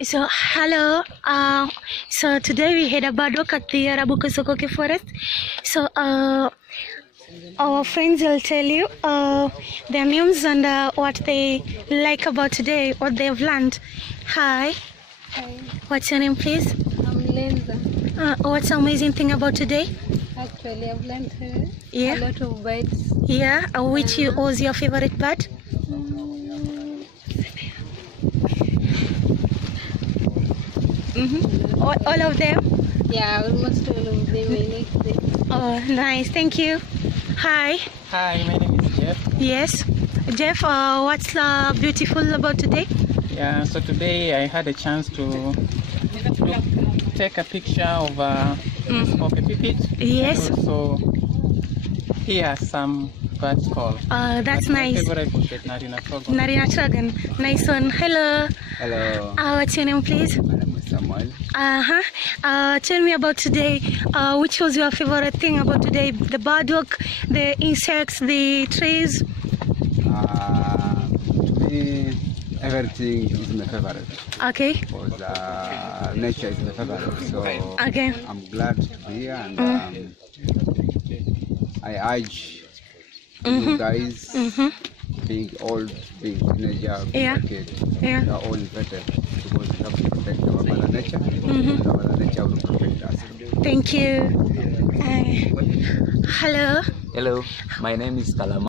So hello, so today we had a bird walk at the Arabuko Forest. So our friends will tell you their names and what they like about today, what they've learned. Hi. Hi, What's your name, please? I'm Lenza. What's the amazing thing about today? Actually, I've learned Yeah. a lot of birds. Yeah. Which was your favorite bird? All of them. Yeah, almost all of them. I like them. Oh, nice. Thank you. Hi. Hi, my name is Jeff. Yes. Jeff, what's beautiful about today? Yeah, so today I had a chance to take a picture of a pipit. Yes. And also hear some birds call. That's My nice. favorite was the Narina Trogon. Narina Tragan. Nice one. Hello. Hello, What's your name, please? my name is Samuel. Tell me about today. Which was your favorite thing about today? The bird walk, the insects, the trees. Me, everything is my favorite Okay. because nature is my favorite. So Okay. I'm glad to be here, and I urge you guys, being old, being teenager, being Yeah. a kid, Yeah. we are all invited because we have to protect our mother nature, and our mother nature will protect us. Thank you. Hello. Hello, my name is Kalama.